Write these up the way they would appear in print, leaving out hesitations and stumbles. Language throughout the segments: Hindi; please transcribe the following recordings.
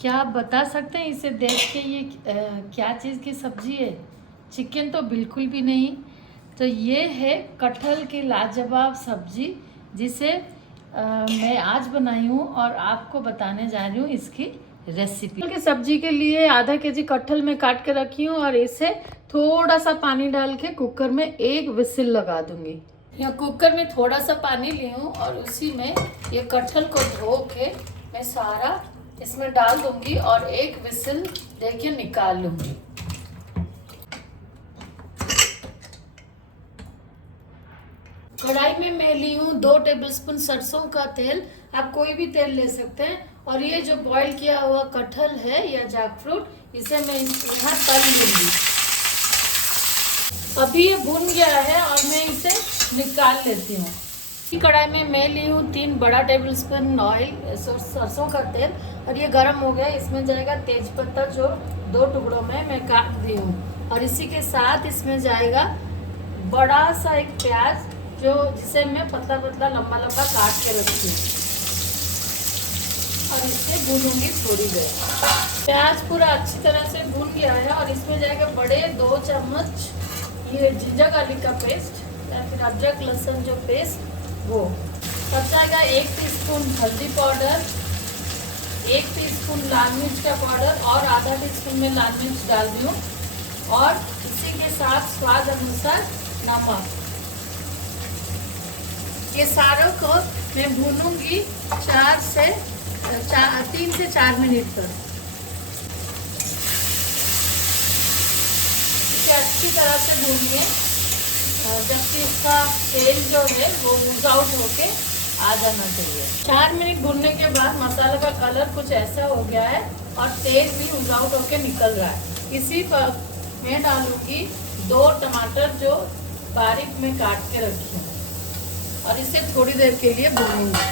क्या आप बता सकते हैं इसे देख के ये क्या चीज़ की सब्जी है? चिकन तो बिल्कुल भी नहीं। तो ये है कटहल की लाजवाब सब्जी, जिसे मैं आज बनाई हूँ और आपको बताने जा रही हूँ इसकी रेसिपी। की सब्जी के लिए आधा केजी कटहल में काट के रखी हूँ और इसे थोड़ा सा पानी डाल के कुकर में एक विसिल लगा दूंगी। यहाँ कुकर में थोड़ा सा पानी ली हूँ और उसी में ये कटहल को धो के मैं सारा इसमें डाल दूंगी और एक विसिल देके निकाल लूंगी। कढ़ाई में मैं ली हूँ 2 टेबलस्पून सरसों का तेल। आप कोई भी तेल ले सकते हैं। और ये जो बॉईल किया हुआ कटहल है या जैकफ्रूट, इसे मैं यहाँ तल लूंगी। अभी ये भुन गया है और मैं इसे निकाल लेती हूँ। कढ़ाई में मैं ली हूँ 3 बड़ा टेबलस्पून ऑयल सरसों का तेल और ये गर्म हो गया। इसमें जाएगा तेजपत्ता जो 2 टुकड़ों में मैं काट दी हूँ और इसी के साथ इसमें जाएगा बड़ा सा एक प्याज जिसे मैं पतला पतला लंबा लंबा काट के रखी हूँ और इसे भूनूंगी थोड़ी देर। प्याज पूरा अच्छी तरह से भून गया है और इसमें जाएगा बड़े 2 चम्मच ये जिंजर गार्लिक का पेस्ट या फिर अदरक लहसुन जो पेस्ट वो। तब जाएगा 1 टीस्पून हल्दी पाउडर, 1 टीस्पून लाल मिर्च का पाउडर और आधा टीस्पून में लाल मिर्च डाल दी हूँ और इसी के साथ स्वाद अनुसार नमक। ये सारों को मैं भूनूंगी 3 से 4 मिनट तक। इसे अच्छी तरह से भूनिए जबकि इसका तेल जो है वो ऊज आउट होके आ जाना चाहिए। 4 मिनट भूनने के बाद मसाला का कलर कुछ ऐसा हो गया है और तेल भी ऊज आउट होके निकल रहा है। इसी पर मैं डालूंगी 2 टमाटर जो बारीक में काट के रखी हूँ और इसे थोड़ी देर के लिए भूनूंगी।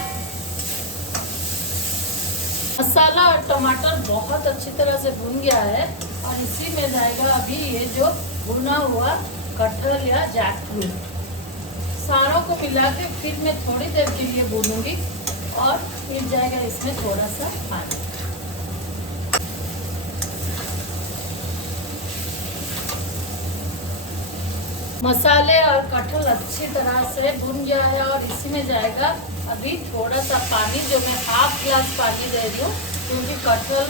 मसाला और टमाटर बहुत अच्छी तरह से भून गया है और इसी में जाएगा अभी ये जो भुना हुआ कटहल या जैकफ्रूट। सारों को मिला के फिर मैं थोड़ी देर के लिए भूनूंगी और फिर जाएगा इसमें थोड़ा सा पानी। मसाले और कटहल अच्छी तरह से भुन गया है और इसी में जाएगा अभी थोड़ा सा पानी जो मैं ½ ग्लास पानी दे रही हूँ, क्योंकि कटहल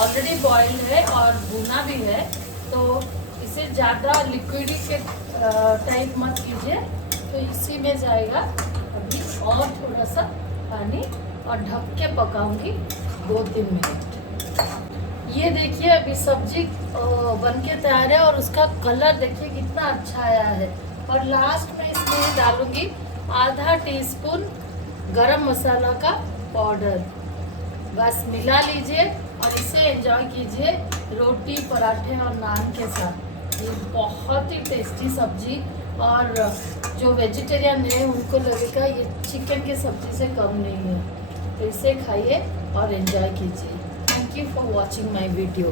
ऑलरेडी बॉइल्ड है और भुना भी है। तो इसे ज़्यादा लिक्विडी के टाइप मत कीजिए। तो इसी में जाएगा अभी और थोड़ा सा पानी और ढक के पकाऊंगी 2-3 मिनट। ये देखिए अभी सब्जी बनके तैयार है और उसका कलर देखिए कितना अच्छा आया है। और लास्ट में इसमें डालूंगी आधा टीस्पून गरम मसाला का पाउडर। बस मिला लीजिए और इसे एंजॉय कीजिए रोटी, पराठे और नान के साथ। ये बहुत ही टेस्टी सब्जी और जो वेजिटेरियन है उनको लगेगा ये चिकन की सब्जी से कम नहीं है। तो इसे खाइए और एंजॉय कीजिए। Thank you for watching my video.